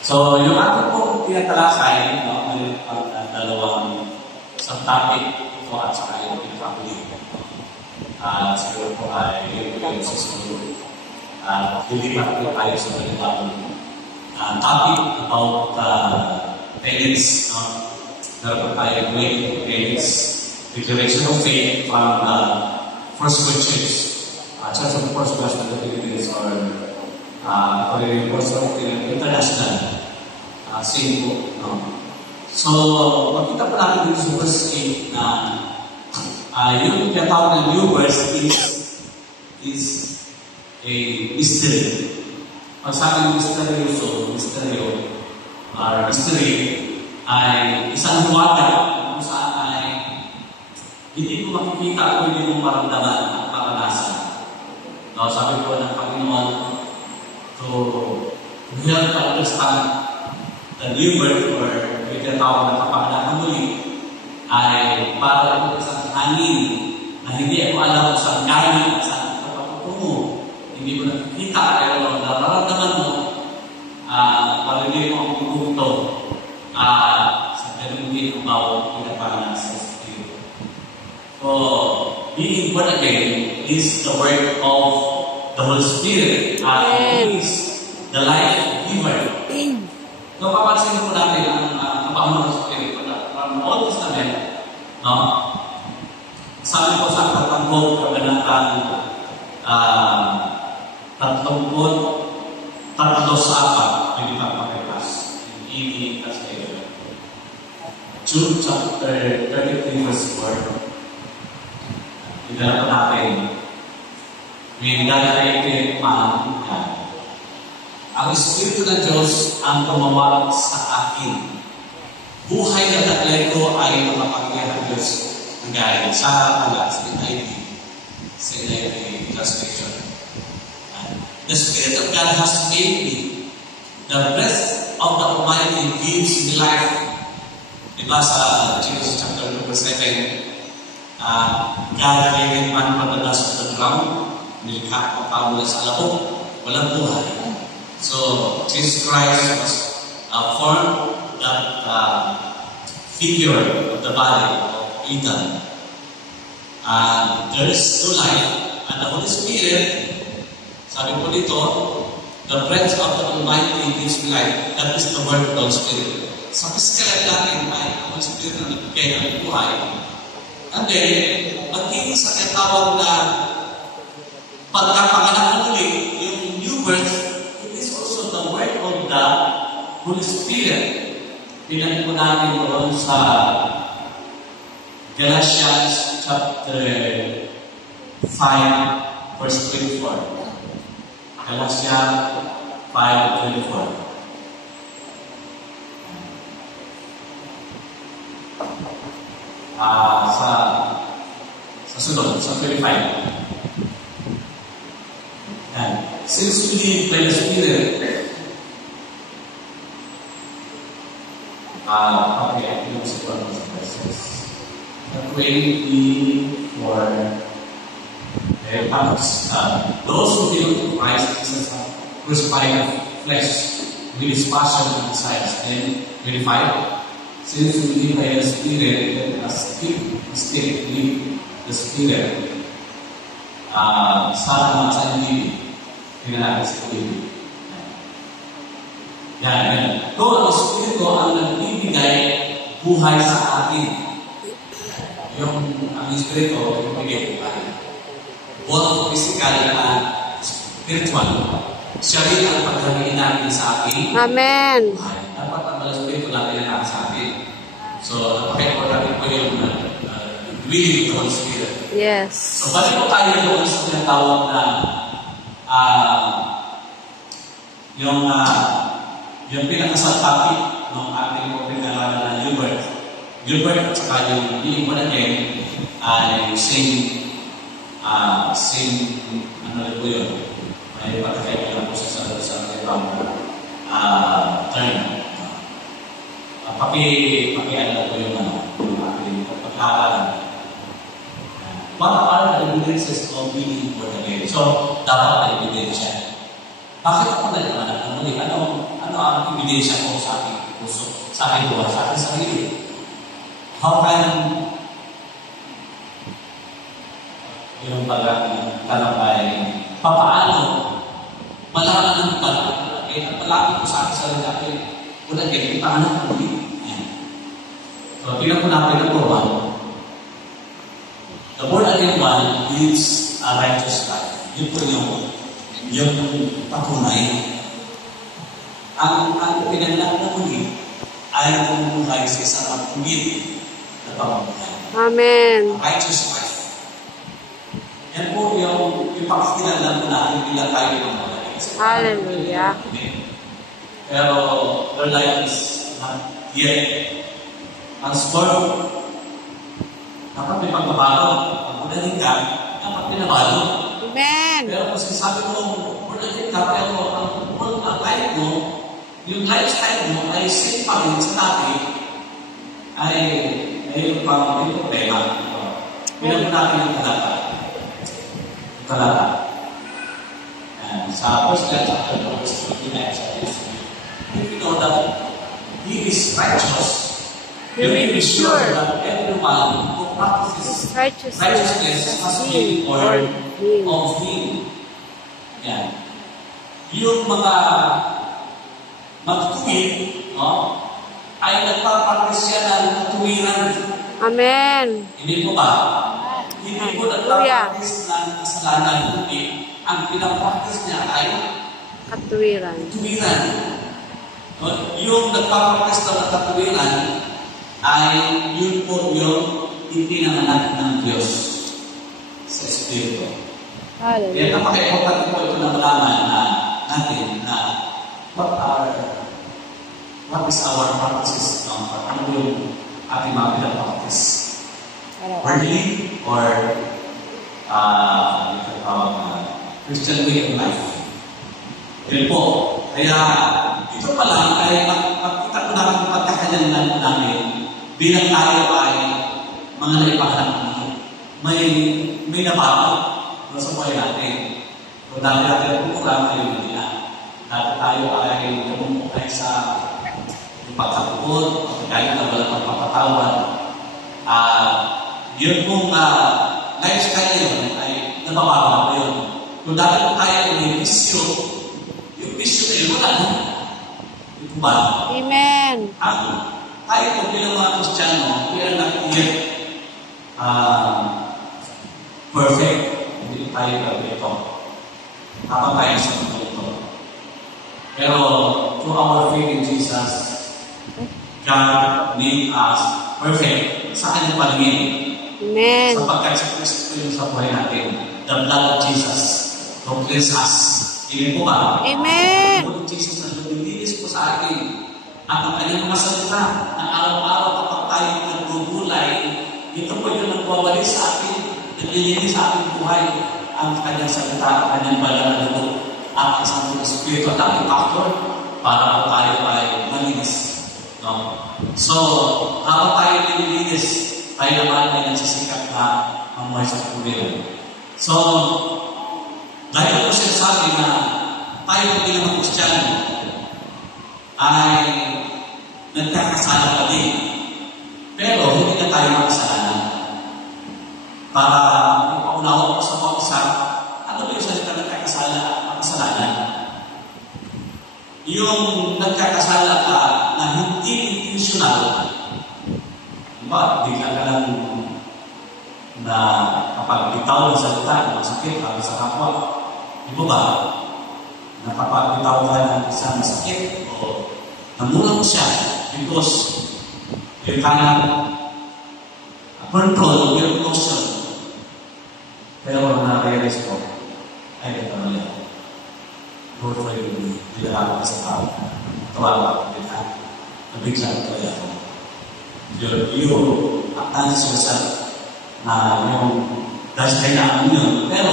So, yung ating pong tinatalakay, dalawang isang topic ito at saka yung family. Siguro po ay yung susunod. Lilipat po tayo sa dalawang topic about parents. Meron po tayo great parents. Declaration of faith from First Church. Church of First Gospel of the Philippines or international. Same po. No? So, makita po natin dito sa verse 8 na yung tinatawag ng new verse is a mystery. Pag sabi ng mystery ay isang huwaga kung saan ay hindi mo makikita o hindi mo maramdaman at maranasan. No, sabi po ng Panginoon to help to understand the new birth or yung tinatawag na kapanganakan muli ay para po isang hangin na hindi ako alam kung saan galing at saan ito paputungo. Hindi mo nakikita pero nararamdaman mo parinig mo ang pupunto sa dalawin ng bawat pinapanganak sa Espiritu. So, being born again is the work of the Holy Spirit. He is the life giver. So, papansin po natin ang kapamunan ng Espiritu from the Old Testament, no? Sabi po sa Katanggol, Kabanatang 33-4, may ipagpakitas. In EV Jude chapter 33 verse 4. Idala po natin. May naglalagay kayo maamukan. Ang Espiritu ng Diyos ang tumawag sa akin. Buhay na taglay ko ay makapangyarihan ng Diyos. Nangyari sa NIV translation. The Spirit of God has made me. The breath of the Almighty gives me life. Diba sa Genesis chapter 2 verse 7, God created man from the dust of the ground, nilikha ko mula sa alabok, walang buhay. So, Jesus Christ was formed that figure of the body of Eden. There is no life, and the Holy Spirit, sabi po dito, the breath of the Almighty gives me life. That is the word of the Holy Spirit. Sa physical natin ay ang Holy Spirit na nagbigay ng buhay. And then, magiging sa tinatawag na pagkapanganak ulit, yung new birth, it is also the work of the Holy Spirit. Pinag po natin doon sa Galatians chapter 5 verse 24. Galatians 5:24. Sa sunod, sa 25. And since we live by the Spirit, yung sa verses. The 24. Those who belong to Christ Jesus have crucified the flesh with its passion and desires. Then, 25. Since we live by the Spirit, let us keep with the Spirit. Sana sa hindi, pinalaki sa Spirit. Yan. Kung ang Espiritu ang nagbibigay buhay sa atin, ang Espiritu ang nagbibigay buhay. Both physical and spiritual. Siya rin ang pagkakiin natin sa atin. Amen. Dapat ang Espiritu natin na sa atin. So, napaka-important po yung dwelling of the Holy Spirit. Yes. So, balik po tayo doon sa tinatawag na yung pinakasal topic ng ating pinag-aralan na new birth. New birth at saka yung being born again ay same ano po yun. May pagkakailan po sa ibang term. Pakialam po yung ating pagkakalan. What are the evidences of being born again. So, dapat na ebidensya. Bakit ako nag-anak ng muli? Ano ang ebidensya ko sa aking puso, sa aking buwan, sa aking sarili? How can yung tanong ay papaano malaman ng palagi at palagi ko sa aking sarili ay born again, ipanganak ng muli. So, tingnan po natin number 1. The born again one lives a righteous life. Yun po yung patunay. Ang pinanlang na muli ay namumuhay sa isang magtuwid na pamumuhay. Amen. A righteous life. Yan po yung ipakikilala po natin bilang tayo ng mga life. Hallelujah. Pero their life is not yet transformed. Dapat may pagbabago. Pag unahin ka, dapat pinabago. Amen. Pero kung sinasabi mo, unahin ka, pero ang life mo, yung lifestyle mo ay same pa rin sa dati, ay yung pang may problema. Bilang mo natin yung talata. Yung talata. Sa 1 chapter, verse 29, says, if you know that He is righteous, you may be sure that everyone who practices righteousness has been born of Him. Yan. Yung mga magtuwid, no, ay nagpapractice siya ng katuwiran. Amen. Hindi po ba? Hindi po nagpapractice ng kasalanan, kundi ang pinapractice niya ay katuwiran. Katuwiran. No? Yung nagpapractice ng katuwiran ay yun po yung itinanganak ng Diyos sa Espiritu. Hallelujah. Kaya napaka-important po ito na malaman natin na what is our practices? No? Ano yung ating mga pinapractice? Worldly or Christian way of life? Yun po. Kaya ito pa lang ay makita ko namin pagkakalanlan namin bilang tayo ay mga naipahanap natin. May nabago sa buhay natin. Kung dati natin pupulang tayo nila. Dati tayo ay namumukay sa pagkakupot, pagkakain na walang pagpapatawan. Yun pong lifestyle yun ay nababago na po yun. Kung dati po tayo ay may bisyo, yung bisyo na yun, wala na. Ito ba? Amen. Tayo po bilang mga Kristiyano, kaya natin yet perfect. Hindi tayo perfecto. Tama tayo sa mundo ito. Pero through our faith in Jesus, God made us perfect sa kanyang paningin. Amen. Sapagkat sa Kristo yung sa buhay natin, the blood of Jesus will cleanse us. Hindi po ba? Amen. The blood of Jesus na lumilinis po sa atin. At ang kanyang mga salita na araw-araw kapag tayo nagbubulay, ito po yung nagwawali sa atin, naglilinis sa ating buhay ang kanyang salita, ang kanyang banal na loob, at ang Santo Espiritu at ang factor para tayo ay malinis. No? So, habang tayo nililinis, tayo naman ay nagsisikap na mamuhay sa katuwiran. So, dahil po sinasabi na tayo bilang mga Kristiyano ay nagkakasala pa din. Pero hindi na tayo makasalanan. Para ipaunawa ko sa mga isa, ano ba yung salita nagkakasala at makasalanan? Yung nagkakasala ka na hindi intentional, diba? Bigla ka lang na kapag bitaw ng salita, masakit para sa kapwa. Di ba? Na kapag bitaw ka ng isang masakit o namulang siya because you cannot control your emotion. Pero na-realize ko, ay ito na yan. Lord, for you, dinala ko sa tao. Tawaga ko din ha. Nabigla ko talaga ako. You acknowledge yourself na yung dahil kailangan yun. Pero